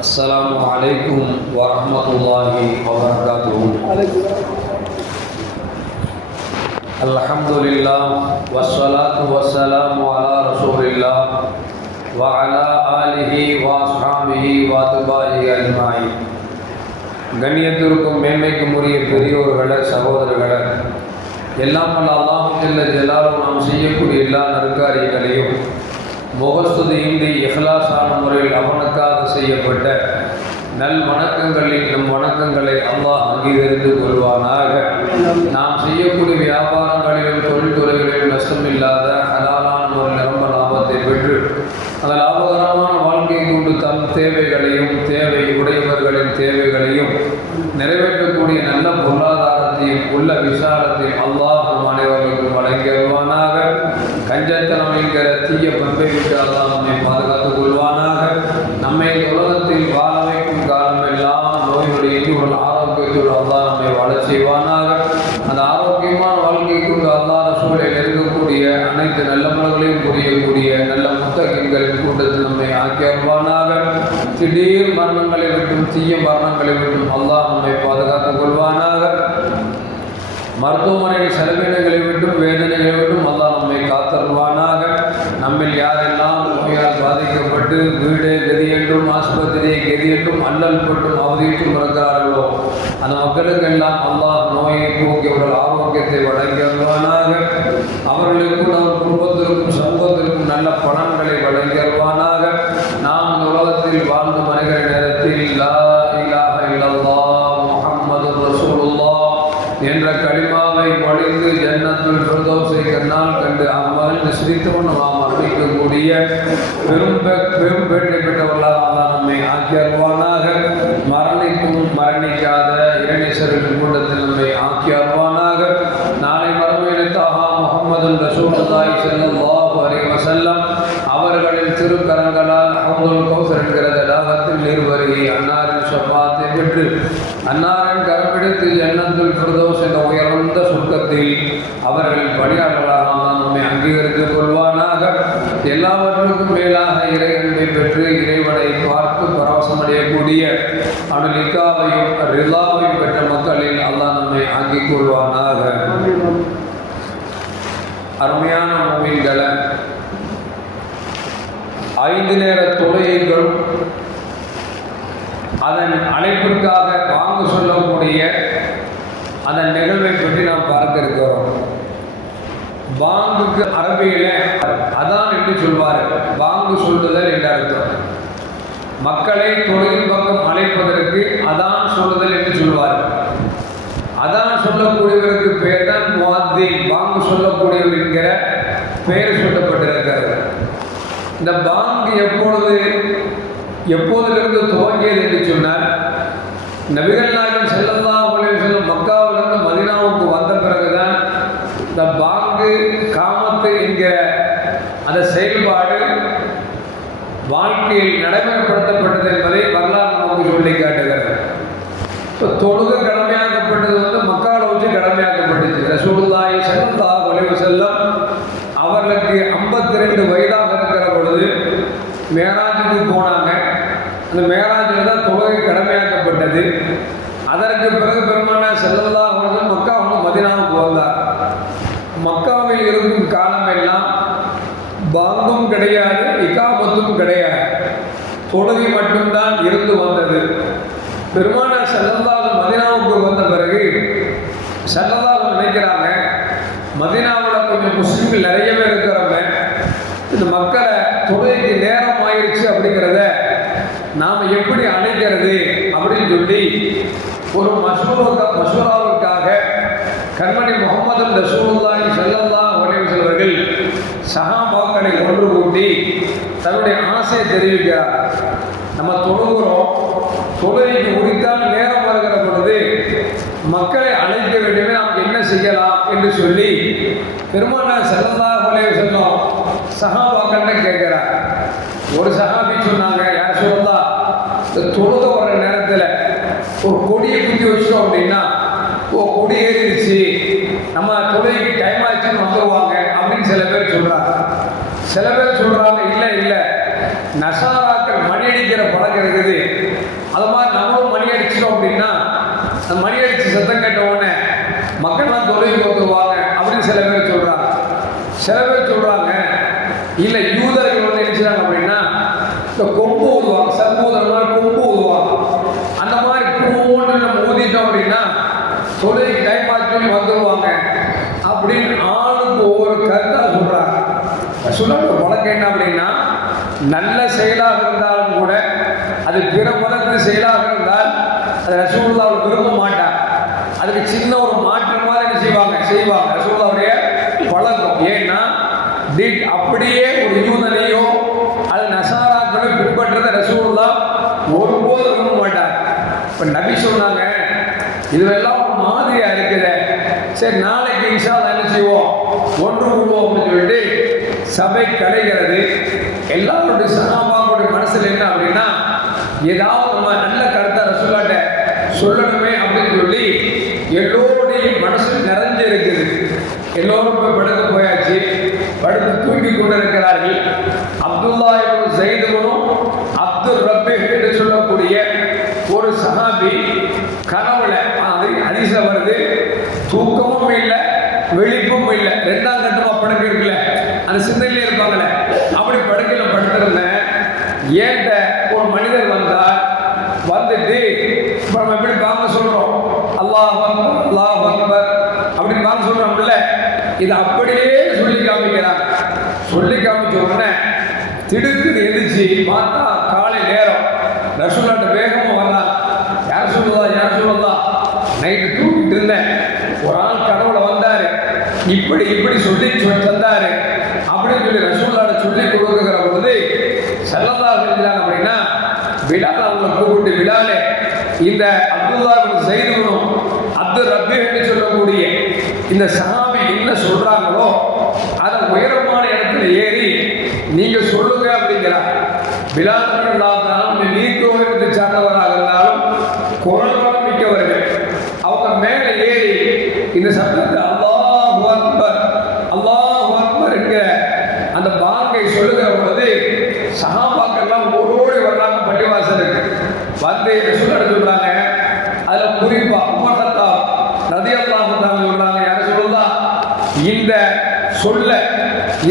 السلام عليكم ورحمة الله وبركاته الحمد لله والصلاة والسلام على رسول الله وعلى آله وأصحابه وأتباعه أجمعين கண்ணியத்திற்கும் மேன்மைக்கும் உரிய பெரியோர்களே சகோதரர்களே எல்லாம் வல்ல அல்லாஹு ஜல்ல ஜலாலும் நாம் செய்யக்கூடிய எல்லா நற்காரியங்களையும் முகஸ்துதியின்றி இஹ்லாசான முறையில் அவனுக்காக செய்யப்பட்ட நல் வணக்கங்களில் நம் வணக்கங்களை அல்லாஹ் அங்கீகரித்து கொள்வானாக. நாம் செய்யக்கூடிய வியாபாரங்களிலும் தொழில்துறைகளிலும் நஷ்டமில்லாத ஹலாலான ஒரு நிரம்ப லாபத்தை பெற்று அந்த லாபகரமான வாழ்க்கையை கொண்டு தன் தேவைகளையும் தேவை உடையவர்களின் தேவைகளையும் நிறைவேற்றக்கூடிய நல்ல பொருளாதாரத்தையும் உள்ள விசாலத்தையும் அல்லாஹ் பெரிய பண்பை விட்டு அல்லா நம்மை பாதுகாத்துக் கொள்வானாக. நம்மை உலகத்தில் வாழ வைக்கும் காலம் எல்லாம் நோய்களுடைய இன்னொரு ஆரோக்கியத்தோடு அல்லா நம்மை வாழ செய்வானாக. அந்த ஆரோக்கியமான வாழ்க்கை கொண்டு சூழலில் இருக்கக்கூடிய அனைத்து நல்ல மனங்களையும் புரியக்கூடிய நல்ல முத்தகங்களின் கூட்டத்தில் நம்மை ஆக்கி வருவானாக திடீர் மரணங்களை விட்டும் தீய மரணங்களை விட்டும் அல்லா நம்மை பாதுகாத்துக் கொள்வானாக. மருத்துவமனையில் செலவினங்களை விட்டும் வேதனைகளை விட்டும் அல்லா வீட்டு அவதியிட்டும் அந்த மக்களுக்கெல்லாம் அல்லாஹ் நோயை போக்கி அவர்கள் ஆரோக்கியத்தை வழங்கி அவர்களுக்கும் நம் குடும்பத்திற்கும் சமூகத்திற்கும் நல்ல பணங்களை வழங்கி நாம் இந்த உலகத்தில் வாழ்ந்து மறைகிற நேரத்தில் லா இலாஹ இல்லல்லாஹ் முஹம்மது ரசூலுல்லாஹ் என்ற களிமாவை படிந்து ஜன்னத்துல் பிரதோசை கண்ணால் கண்டு அம்மகிழ்ந்து சிரித்தவன் நாம் அறிவிக்கக்கூடிய பெரும் பெரும் பேட்டை பெற்றவர்களாக நம்மை ஆக்கி முகமது ரசூலுல்லாஹி ஸல்லல்லாஹு அலைஹி வஸல்லம் அவர்களின் திருக்கரங்களால் அஹமதுல் கௌசர் என்கிற தடாகத்தில் நீர் வருகை அன்னாரின் ஷஃபாத்தை பெற்று அன்னாரின் கரப்பிடித்து ஜன்னத்துல் ஃபிர்தௌஸ் என்ற உயர்ந்த சுருக்கத்தில் அவர்களின் பணியாளர்களாக அல்லாஹ் நம்மை அங்கீகரித்துக் கொள்வானாக. எல்லாவற்றுக்கும் மேலாக இறை பெற்று இறைவனை பார்த்து பரவசமடையக்கூடிய அனுலிக்காவையும் ரிலாவையும் பெற்ற மக்களில் அல்லாஹ் நம்மை ஆக்கிக் கொள்வானாக. அருமையான மூமின்களை. ஐந்து நேர தொழுகைகளும் அதன் அழைப்பிற்காக வாங்க சொல்லக்கூடிய அதன் நிகழ்வை பற்றி நாம் பார்க்க இருக்கிறோம். பாங்குக்கு அரபியில அதான் என்று சொல்வார். பாங்கு சொல்லுதல் என்று அர்த்தம். மக்களை தொழில் பக்கம் அழைப்பதற்கு அதான் சொல்லுதல் என்று சொல்வார். அதான் சொல்லக்கூடியவருக்கு பேர் தான் முவாத்தீன் பாங்கு சொல்லக்கூடியவர் என்கிற பெயர் சொல்லப்பட்டிருக்கிறது. இந்த பாங்கு எப்பொழுது எப்போதிலிருந்து துவங்கியது என்று சொன்னால் நபிகள் நாயகம் செல்லல்லா அலைஹி மக்காவிலிருந்து மதினாவுக்கு வந்த பிறகுதான் இந்த பாங்கு காமத்து என்கிற அந்த செயல்பாடு வாழ்க்கையில் நடைமுறைப்படுத்தப்பட்டது என்பதை வரலாறு நமக்கு சொல்லி காட்டுகிறது. இப்போ தொழுக கடமையாக்கப்பட்டது ரசூலுல்லாஹி ஸல்லல்லாஹு அலைஹி வஸல்லம் அவர்களுக்கு 52 ரெண்டு வயதாக இருக்கிற பொழுது மேராஜுக்கு போனாங்க. அந்த மேராஜில் தான் தொழுகை கடமையாக்கப்பட்டது. அதற்கு பிறகு பெருமான செல்லல்லா அவர்கள் மக்கா வந்து மதினாவுக்கு வந்தார். மக்காவில் இருக்கும் காலமெல்லாம் பாங்கும் கிடையாது இகாபத்தும் கிடையாது. தொழுகை மட்டும்தான் இருந்து வந்தது. பெருமான செல்லல்லாத மதினாவுக்கு வந்த பிறகு செல்லல்லாத நினைக்கிறாங்க மதினாவில் கொஞ்சம் முஸ்லீம்கள் நிறையவே இருக்கிறவங்க இந்த மக்களை தொழுகைக்கு நேரம் ஆயிடுச்சு அப்படிங்கிறத நாம் எப்படி அழைக்கிறது அப்படின்னு சொல்லி ஒரு மசூரா மசூராவுக்காக கண்மணி முகமது ரசூலுல்லாஹி ஸல்லல்லாஹு அலைஹி வஸல்லம் சஹாபாக்களை ஒன்று கூட்டி தன்னுடைய ஆசையை தெரிவிக்கிறார். நம்ம தொழுகிறோம். தொழுகைக்கு உரித்தால் நேரம் வருகிற பொழுது மக்களை அழைக்க வேண்டுமே நாம் என்ன செய்யலாம் என்று சொல்லி பெருமானா ஸல்லல்லாஹு அலைஹி வஸல்லம் சஹாபாக்கள்னு கேட்குறா ஒரு சஹாபி சொன்னாங்க யார் சொல்லா இந்த தொழுத வர நேரத்தில் ஒரு கொடியை குத்தி வச்சிட்டோம் அப்படின்னா ஓ கொடி ஏறிடுச்சு. நம்ம தொழுகைக்கு டைம் ஆச்சுன்னு வந்துடுவாங்க அப்படின்னு சில பேர் சொல்கிறாங்க சில பேர் சொல்கிறாங்க இல்லை இல்லை. நசாரா தொழிலுக்கு டைம் ஆச்சு வந்துடுவாங்க அப்படின்னு ஆளுக்கு ஒவ்வொரு கருத்தா சொல்றாங்க. ரசூலோட வழக்கம் என்ன அப்படின்னா நல்ல செயலாக இருந்தாலும் கூட அது பிற மதத்து செயலாக இருந்தால் அது ரசூல்லா அவர் விரும்ப மாட்டார் அதுக்கு சின்ன ஒரு மாற்றமாக என்ன செய்வாங்க? செய்வாங்க. ரசூல்லாவுடைய பழக்கம் ஏன்னா டிட் அப்படியே ஒரு யூதனையோ அது நசாராக்களும் பின்பற்றத ரசூல்லா ஒருபோது விரும்ப மாட்டார் இப்போ நபி சொன்னாங்க இதுவெல்லாம் மாதிரியா இருக்குது சரி நாளைக்கு இன்ஷா என்ன செய்வோம்? ஒன்று கூடுவோம் அப்படின்னு சொல்லிட்டு சபை கலைகிறது. எல்லாருடைய சகாபாவுடைய மனசுல என்ன அப்படின்னா ஏதாவது நம்ம நல்ல கருத்தை ரசூலாட்ட சொல்லணுமே அப்படின்னு சொல்லி எல்லோருடைய மனசு நிறைஞ்சு இருக்குது. எல்லோரும் போய் படுத்து போயாச்சு. படுத்து தூங்கி கொண்டிருக்கிறார்கள். அப்துல்லா செய்து ஜெயிதுவனும் அப்துல் ரப்பி என்று சொல்லக்கூடிய ஒரு சஹாபி கனவுல அது ஹதீஸ்ல வருது தூக்கமும் இல்லை விழிப்பும் இல்லை ரெண்டாம் கட்டமா படுக்க இருக்குல்ல அந்த சிந்தனையிலே இருப்பாங்களே அப்படி படுக்கையில் படுத்திருந்தேன் ஏன்ட்ட ஒரு மனிதர் வந்தார் வந்துட்டு இப்போ நம்ம எப்படி பாங்க சொல்றோம் அல்லாஹ் அக்பர் அல்லாஹ் அக்பர் அப்படின்னு பாங்க சொல்றோம்ல இது அப்படியே சொல்லி காமிக்கிறாங்க சொல்லி காமிச்ச உடனே திடுக்குன்னு எழுச்சி பார்த்தா காலை நேரம். ரசூலாட்ட வேகமா வந்தான். யார் சொல்லுதா யார் சொல்லுதா நைட்டு தூக்கிட்டு இருந்தேன். ஒரு ஆள் கடவுளை வந்தாரு. இப்படி இப்படி சொல்லி சொல்லி தந்தாரு. அப்படின்னு சொல்லி ரசூலாட சொல்லி கொடுக்குற பொழுது செல்லல்லா செஞ்சாங்க அப்படின்னா பிலால் அவங்களை கூப்பிட்டு விழாலே இந்த அப்துல்லா செய்துகணும் அப்து ரப்பி என்று சொல்லக்கூடிய இந்த சாமி என்ன சொல்றாங்களோ அதை உயரம் இடத்துல ஏறி நீங்க சொல்லுங்க அப்படிங்கிறார். பிலால் இல்லாதாலும் நீக்கோவிற்கு சார்ந்தவராக இருந்தாலும் குரல் வளம் மிக்கவர்கள். அவங்க மேலே ஏறி இந்த சத்தத்தை அல்லாஹ் அக்பர் அல்லாஹ் அக்பர் என்கிற அந்த பாங்கை சொல்லுகிற பொழுது சகாபாக்கெல்லாம் ஓடோடி வர்றாங்க பள்ளிவாசலுக்கு. வந்து சொல்ல சொல்றாங்க அதுல குறிப்பா உமர் ஹத்தாப் சொல்றாங்க யாரும் சொல்லுதா? இந்த சொல்ல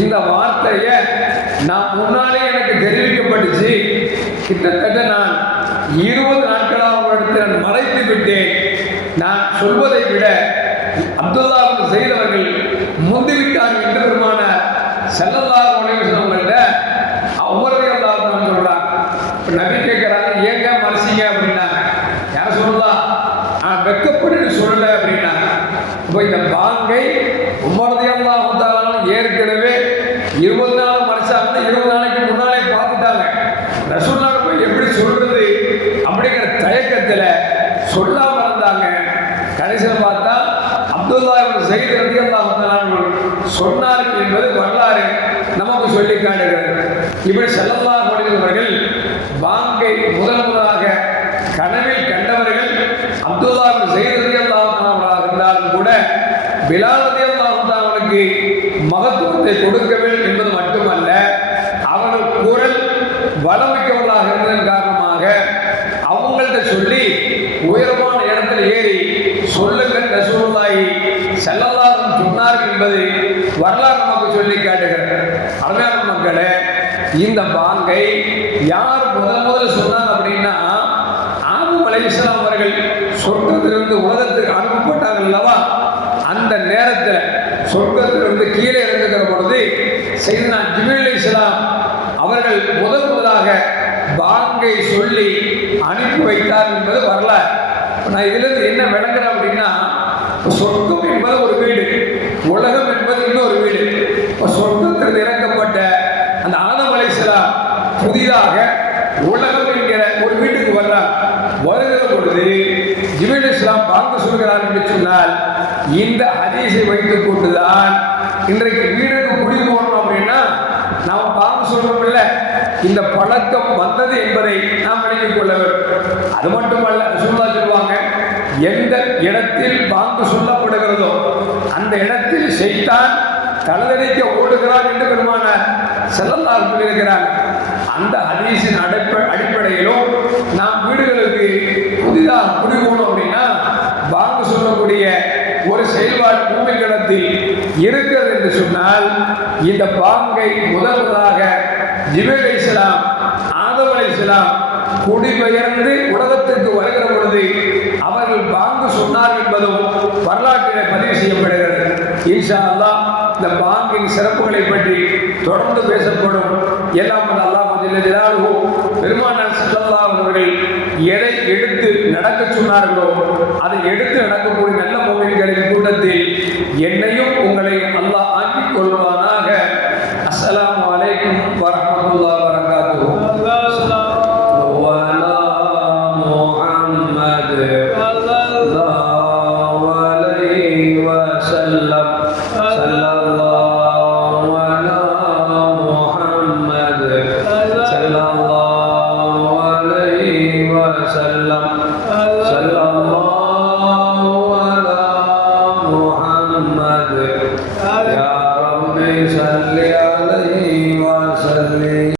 இந்த வார்த்தைய நான் முன்னாலே எனக்கு தெரிவிக்கப்பட்டுச்சு. கிட்டத்தட்ட நான் இருபது நாட்களாக உங்களிடத்தில் நான் மறைத்து விட்டேன். நான் சொல்வதை விட அப்துல்லா செய்தவர்கள் முந்திவிட்டார்கள் என்று பெருமான செல்லல்லாஹ் உலகங்கள்ட்ட உமரதி அல்லாஹ் சொல்றாங்க. இப்போ நபி கேட்குறாங்க ஏங்க மறைச்சிங்க? அப்படின்னா யார் சொல்லலா நான் வெக்கப்பட்டு சொல்லலை அப்படின்னா இப்போ இந்த பாங்கை உமரதி வந்தாலும் ஏற்கனவே இருபது நாள் மறைச்சாங்கன்னா இருபது நாளைக்கு முன்னாலே பார்த்துட்டாங்க. ரசூல்லா போய் எப்படி சொல்றது? அப்படிங்கிற தயக்கத்தில் சொல்லாம இருந்தாங்க. கடைசியில் பார்த்தா அப்துல்லா இவன் செய்தி ரத்தியல்லாஹ் சொன்னார்கள் என்பது வரலாறு நமக்கு சொல்லி காட்டுகிறது. இப்படி செல்லல்லா அவர்கள் பாங்கை முதல் முதலாக கனவில் கண்டவர்கள் அப்துல்லா இவன் செய்தி ரத்தியல்லாஹ் இருந்தாலும் கூட பிலால் ரத்தியல்லாஹ் அவனுக்கு மகத்துவத்தை கொடுக்கவே என்பது மட்டுமல்ல அவர்கள் குரல் வளமிக்கவர்களாக இருந்ததன் காரணமாக அவங்கள்ட்ட சொல்லி உயரமான இடத்துல ஏறி சொல்லுங்கள் ரசூலுல்லாஹி செல்லல்லாரும் சொன்னார்கள் என்பது வரலாறு நமக்கு சொல்லி காட்டுகிறது. அருமையான மக்களே இந்த பாங்கை யார் முதல் முதல் சொன்னார் அப்படின்னா ஆபு அலைஹிஸ்ஸலாம் அவர்கள் சொர்க்கத்திலிருந்து உலகத்துக்கு அனுப்பப்பட்டார்கள் அல்லவா? அந்த நேரத்தில் சொர்க்கத்திலிருந்து கீழே இறங்குகிற பொழுது செய்தனா ஜிபில் அவர்கள் முதல் முதலாக பாங்கை சொல்லி அனுப்பி வைத்தார் என்பது வரலாறு. நான் இதிலிருந்து என்ன விளங்குறேன் அப்படின்னா சொர்க்கம் என்பது ஒரு வீடு உலகம் என்பது இன்னொரு வீடு. இப்போ சொர்க்கத்தில் இறக்கப்பட்ட அந்த ஆதம் அலைஹிஸ்ஸலாம் புதிதாக உலகம் என்கிற ஒரு வீட்டுக்கு வர்றார் வருகிற பொழுது ஜிபில் இஸ்லாம் பார்க்க சொல்கிறார் என்று சொன்னால் இந்த ஹதீஸை வைத்துக் கொண்டுதான் இன்றைக்கு வீடுக்கு குடி போகணும் அப்படின்னா நாம் பார்க்க சொல்றோம் இல்லை இந்த பழக்கம் வந்தது என்பதை நாம் விளங்கிக் கொள்ள வேண்டும். அது மட்டுமல்ல சுல்லா சொல்லுவாங்க எந்த இடத்தில் பாங்கு சொல்லப்படுகிறதோ அந்த இடத்தில் செய்தான் தலதடிக்க ஓடுகிறார் என்று பெருமான செல்லல்லார் சொல்லியிருக்கிறார். அந்த ஹதீஸின் அடைப்ப அடிப்படையிலும் நாம் வீடுகளுக்கு புதிதாக குடிபோனோம் அப்படின்னா பாங்கு சொல்லக்கூடிய ஒரு செயல்பாடு பூமி இடத்தில் இருக்கிறது என்று சொன்னால் இந்த பாங்கை முதல் முதலாக ஜிபேல் இஸ்லாம் ஆதம் அலைஹிஸ்ஸலாம் குடிபெயர்ந்து உலகத்திற்கு வருகிற பொழுது அவர்கள் பாங்கு சொன்னார் என்பதும் வரலாற்றிலே பதிவு செய்யப்படுகிறது. ஈஷா அல்லாஹ் இந்த பாங்கின் சிறப்புகளை பற்றி தொடர்ந்து பேசப்படும். எல்லாம் வல்ல அல்லாஹ் ஜல்ல பெருமானார் ஸல்லல்லாஹு அவர்கள் எதை எடுத்து நடக்க சொன்னார்களோ அதை எடுத்து நடக்கக்கூடிய நல்ல மோமின்களின் கூட்டத்தில் என்னையும் உங்களை அல்லாஹ் ஆக்கிக் கொள்வானாக. ورحمة الله محمد صلى عليه وسلم.